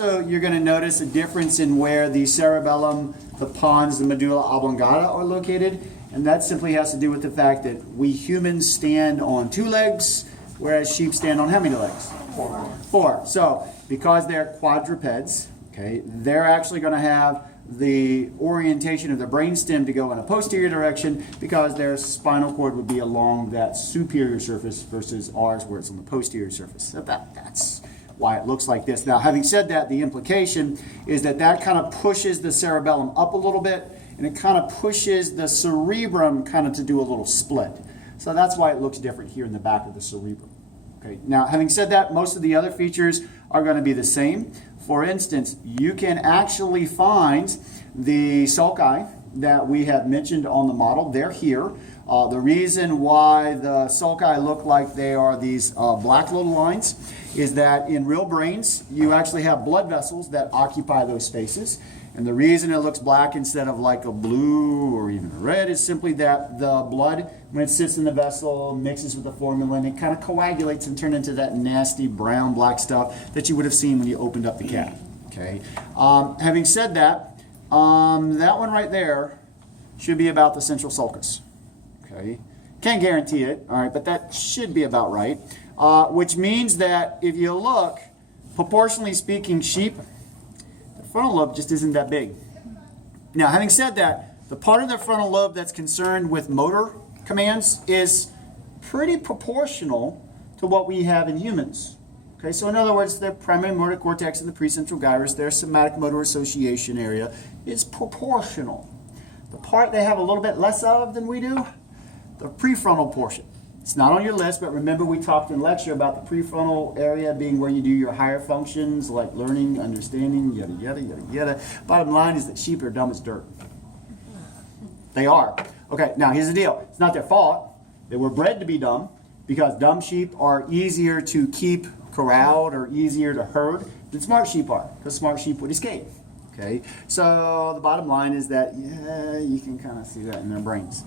also, you're going to notice a difference in where the cerebellum, the pons, the medulla oblongata are located. And that simply has to do with the fact that we humans stand on 2 legs, whereas sheep stand on how many legs? 4. So, because they're quadrupeds, okay, they're actually going to have the orientation of the brainstem to go in a posterior direction because their spinal cord would be along that superior surface versus ours where it's on the posterior surface. So that's why it looks like this. Now, having said that, the implication is that that kind of pushes the cerebellum up a little bit, and it kind of pushes the cerebrum kind of to do a little split. So that's why it looks different here in the back of the cerebrum. Okay. Now, having said that, most of the other features are going to be the same. For instance, you can actually find the sulci that we have mentioned on the model. They're here. The reason why the sulci look like they are these black little lines is that in real brains, you actually have blood vessels that occupy those spaces. And the reason it looks black instead of like a blue or even a red is simply that the blood, when it sits in the vessel, mixes with the formula, and it kind of coagulates and turns into that nasty brown black stuff that you would have seen when you opened up the cap. Okay. Having said that, that one right there should be about the central sulcus. Okay. Can't guarantee it, all right, but that should be about right. Which means that if you look, proportionally speaking, sheep, frontal lobe just isn't that big. Now, having said that, the part of the frontal lobe that's concerned with motor commands is pretty proportional to what we have in humans. Okay, so in other words, their primary motor cortex and the precentral gyrus, their somatic motor association area, is proportional. The part they have a little bit less of than we do, the prefrontal portion. It's not on your list, but remember we talked in lecture about the prefrontal area being where you do your higher functions like learning, understanding, yada, yada, yada, yada. Bottom line is that sheep are dumb as dirt. They are. Okay, now here's the deal. It's not their fault. They were bred to be dumb because dumb sheep are easier to keep corralled or easier to herd than smart sheep are because smart sheep would escape. Okay, so the bottom line is that, yeah, you can kind of see that in their brains.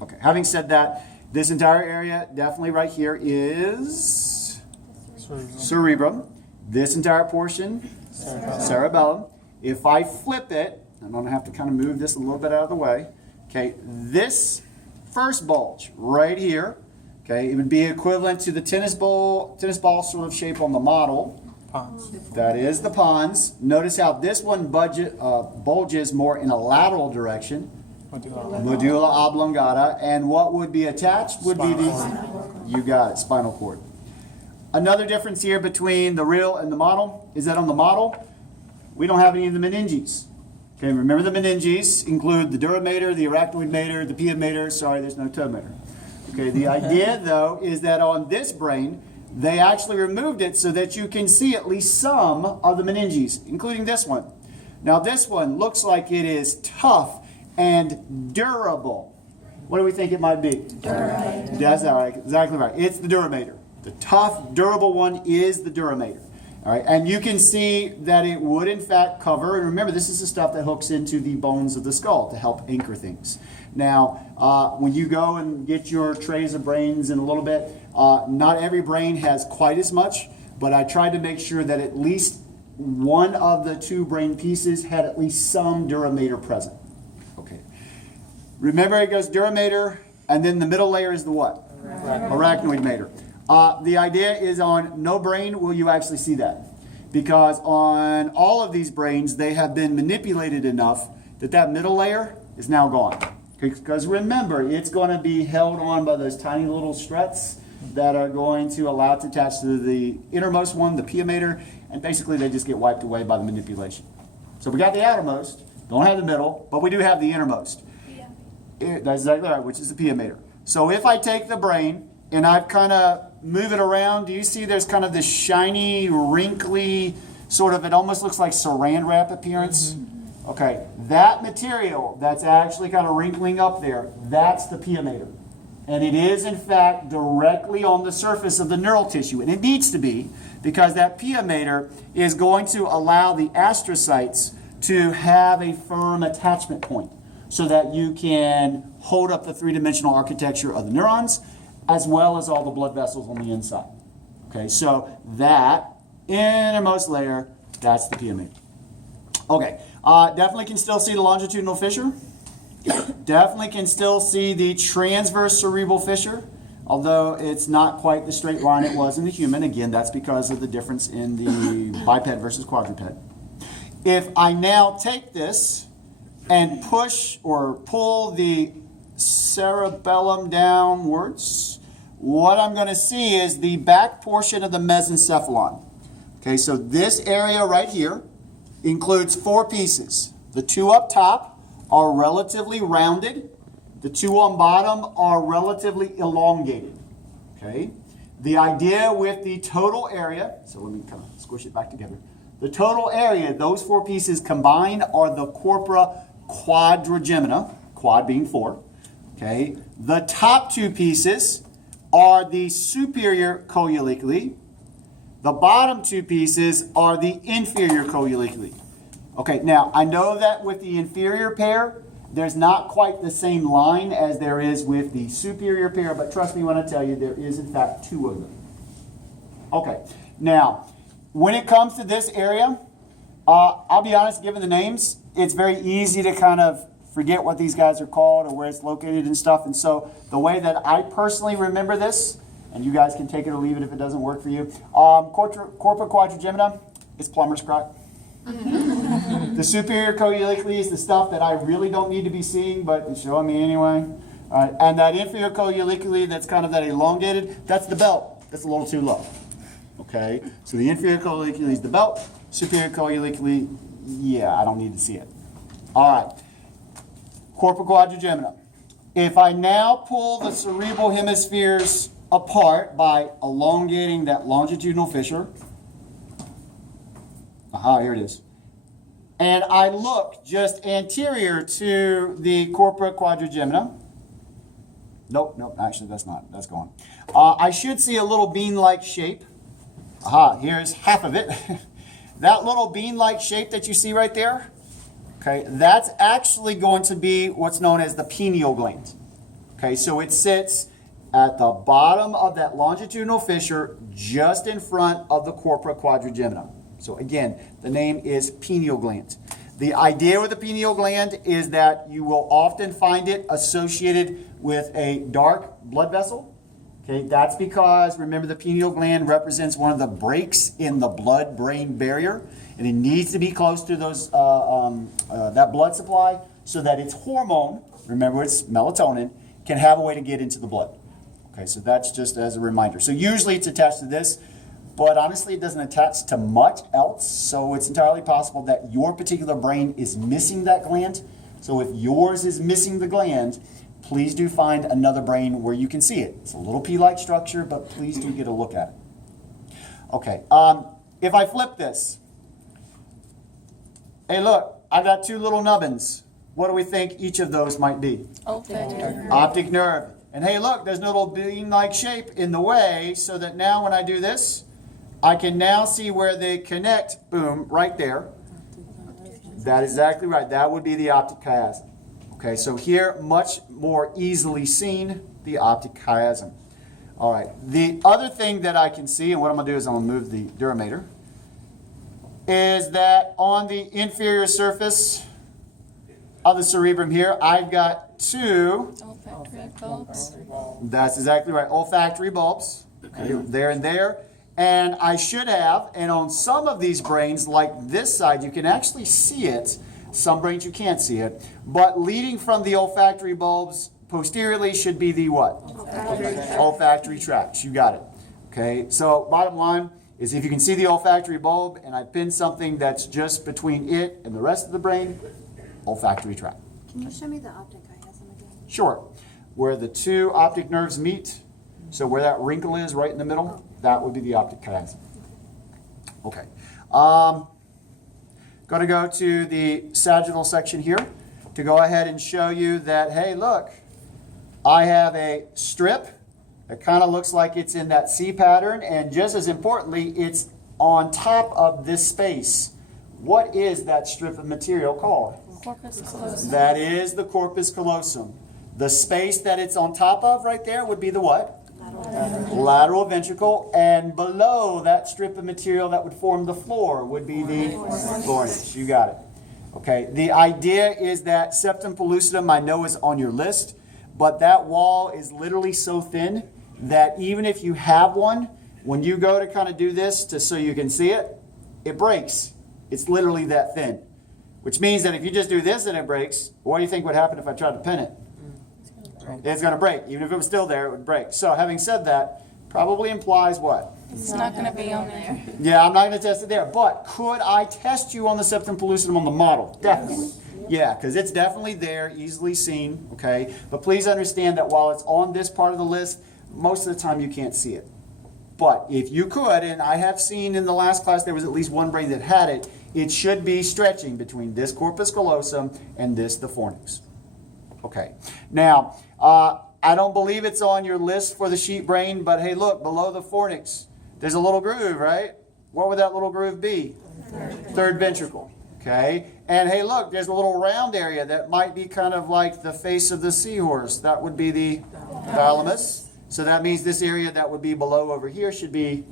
Okay, having said that, this entire area, definitely right here, is cerebrum. This entire portion, cerebellum. If I flip it, I'm going to have to kind of move this a little bit out of the way. Okay, this first bulge right here, okay, it would be equivalent to the tennis ball sort of shape on the model. Pons. That is the pons. Notice how this one bulges more in a lateral direction. Medulla oblongata, and what would be attached would be these. You got it, spinal cord. Another difference here between the real and the model is that on the model, we don't have any of the meninges. Okay, remember the meninges include the dura mater, the arachnoid mater, the pia mater. Sorry, there's no toe mater. Okay, the idea though is that on this brain, they actually removed it so that you can see at least some of the meninges, including this one. Now this one looks like it is tough and durable. What do we think it might be? Duramater. That's all right, exactly right. It's the duramater. The tough, durable one is the duramater. All right, and you can see that it would in fact cover, and remember this is the stuff that hooks into the bones of the skull to help anchor things. Now, when you go and get your trays of brains in a little bit, not every brain has quite as much, but I tried to make sure that at least one of the 2 brain pieces had at least some duramater present. Okay. Remember it goes duramater, and then the middle layer is the what? Arachnoid mater. The idea is on no brain will you actually see that. Because on all of these brains, they have been manipulated enough that that middle layer is now gone. Because remember, it's going to be held on by those tiny little struts that are going to allow it to attach to the innermost one, the pia mater, and basically they just get wiped away by the manipulation. So we got the outermost, don't have the middle, but we do have the innermost. That's exactly right, which is the pia mater. So if I take the brain and I kind of move it around, do you see there's kind of this shiny, wrinkly, sort of, it almost looks like saran wrap appearance? Mm-hmm. Okay, that material that's actually kind of wrinkling up there, that's the pia mater. And it is, in fact, directly on the surface of the neural tissue. And it needs to be, because that pia mater is going to allow the astrocytes to have a firm attachment point so that you can hold up the three-dimensional architecture of the neurons as well as all the blood vessels on the inside. Okay, so that innermost layer That's the PMA. Okay, definitely can still see the longitudinal fissure. Definitely can still see the transverse cerebral fissure, although it's not quite the straight line it was in the human. Again, that's because of the difference in the biped versus quadruped. If I now take this and push or pull the cerebellum downwards, what I'm going to see is the back portion of the mesencephalon. Okay, so this area right here includes 4 pieces. The 2 up top are relatively rounded. The 2 on bottom are relatively elongated. Okay, the idea with the total area, so let me kind of squish it back together. The total area, those 4 pieces combined, are the corpora quadrigemina, quad being 4. Okay, the top 2 pieces are the superior columella. The bottom 2 pieces are the inferior columella. Okay, now I know that with the inferior pair, there's not quite the same line as there is with the superior pair, but trust me when I tell you there is in fact 2 of them. Okay, now when it comes to this area, I'll be honest, given the names, it's very easy to kind of forget what these guys are called or where it's located and stuff. And so the way that I personally remember this, and you guys can take it or leave it if it doesn't work for you, corpora quadrigemina is plumber's crack. The superior columella is the stuff that I really don't need to be seeing, but it's showing me anyway. And that inferior columella that's kind of that elongated, that's the belt. That's a little too low. Okay, so the inferior columella is the belt. Superior columella, yeah, I don't need to see it. All right. Corpora quadrigemina. If I now pull the cerebral hemispheres apart by elongating that longitudinal fissure, here it is, and I look just anterior to the corpora quadrigemina, nope, actually that's gone. I should see a little bean-like shape. Here's half of it. That little bean-like shape that you see right there, okay, that's actually going to be what's known as the pineal gland. Okay, so it sits at the bottom of that longitudinal fissure just in front of the corpora quadrigemina. So again, the name is pineal gland. The idea with the pineal gland is that you will often find it associated with a dark blood vessel. Okay, that's because, remember, the pineal gland represents one of the breaks in the blood-brain barrier, and it needs to be close to those that blood supply so that its hormone, remember it's melatonin, can have a way to get into the blood. Okay, so that's just as a reminder. So usually it's attached to this, but honestly it doesn't attach to much else, so it's entirely possible that your particular brain is missing that gland. So if yours is missing the gland, please do find another brain where you can see it. It's a little pea-like structure, but please do get a look at it. Okay, if I flip this, hey look, I got 2 little nubbins. What do we think each of those might be? Optic nerve. And hey look, there's no little bean-like shape in the way, so that now when I do this, I can now see where they connect, boom, right there. That is exactly right. That would be the optic chiasm. Okay, so here, much more easily seen, the optic chiasm. All right, the other thing that I can see, and what I'm going to do is I'm going to move the durameter, is that on the inferior surface of the cerebrum here, I've got 2 olfactory bulbs. That's exactly right, olfactory bulbs, okay, there and there. And I should have, and on some of these brains, like this side, you can actually see it. Some brains you can't see it. But leading from the olfactory bulbs posteriorly should be the what? Olfactory tract. You got it. Okay, so bottom line is if you can see the olfactory bulb and I pin something that's just between it and the rest of the brain, olfactory tract. Can you show me the optic chiasm again? Sure. Where the 2 optic nerves meet, so where that wrinkle is right in the middle, that would be the optic chiasm. Okay. Going to go to the sagittal section here to go ahead and show you that, hey, look, I have a strip that kind of looks like it's in that C pattern, and just as importantly, it's on top of this space. What is that strip of material called? Corpus callosum. That is the corpus callosum. The space that it's on top of right there would be the what? Lateral ventricle, and below that strip of material that would form the floor would be the fornix. You got it. Okay, the idea is that septum pellucidum I know is on your list, but that wall is literally so thin that even if you have one, when you go to kind of do this so you can see it, it breaks. It's literally that thin. Which means that if you just do this and it breaks, what do you think would happen if I tried to pin it? It's going to break. Even if it was still there, it would break. So having said that, probably implies what? It's not going to be on there. Yeah, I'm not going to test it there. But could I test you on the septum pellucidum on the model? Definitely. Yeah, because it's definitely there, easily seen. Okay, but please understand that while it's on this part of the list, most of the time you can't see it. But if you could, and I have seen in the last class there was at least one brain that had it, it should be stretching between this corpus callosum and this, the fornix. Okay. Now, I don't believe it's on your list for the sheep brain, but hey, look, below the fornix, there's a little groove, right? What would that little groove be? Third ventricle. Okay. And hey, look, there's a little round area that might be kind of like the face of the seahorse. That would be the thalamus. So that means this area that would be below over here should be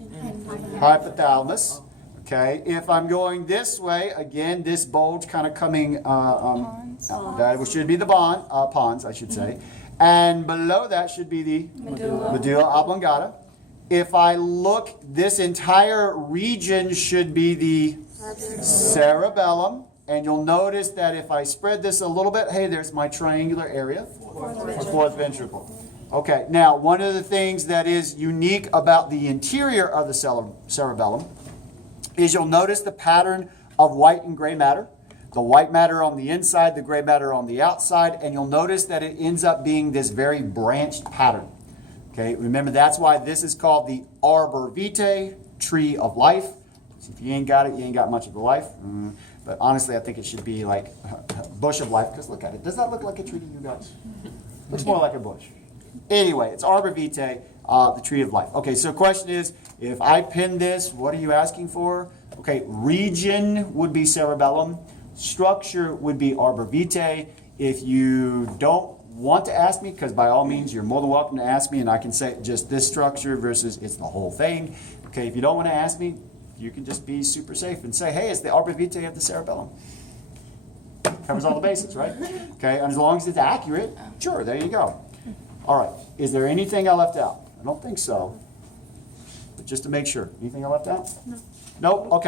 hypothalamus. Okay, if I'm going this way, again, this bulge kind of coming, that should be the pons, I should say. And below that should be the medulla oblongata. If I look, this entire region should be the cerebellum. And you'll notice that if I spread this a little bit, hey, there's my triangular area, fourth ventricle. Okay, now one of the things that is unique about the interior of the cerebellum is you'll notice the pattern of white and gray matter. The white matter on the inside, the gray matter on the outside, and you'll notice that it ends up being this very branched pattern. Okay, remember that's why this is called the arbor vitae, tree of life. So if you ain't got it, you ain't got much of a life. But honestly, I think it should be like a bush of life, because look at it. Does that look like a tree to you guys? Looks more like a bush. Anyway, it's arbor vitae, the tree of life. Okay, so question is, if I pin this, what are you asking for? Okay, region would be cerebellum. Structure would be arbor vitae. If you don't want to ask me, because by all means, you're more than welcome to ask me, and I can say just this structure versus it's the whole thing. Okay, if you don't want to ask me, you can just be super safe and say, hey, it's the arbor vitae of the cerebellum. Covers all the bases, right? Okay, and as long as it's accurate, sure, there you go. All right, is there anything I left out? I don't think so. But just to make sure. Anything I left out? No. Nope, okay.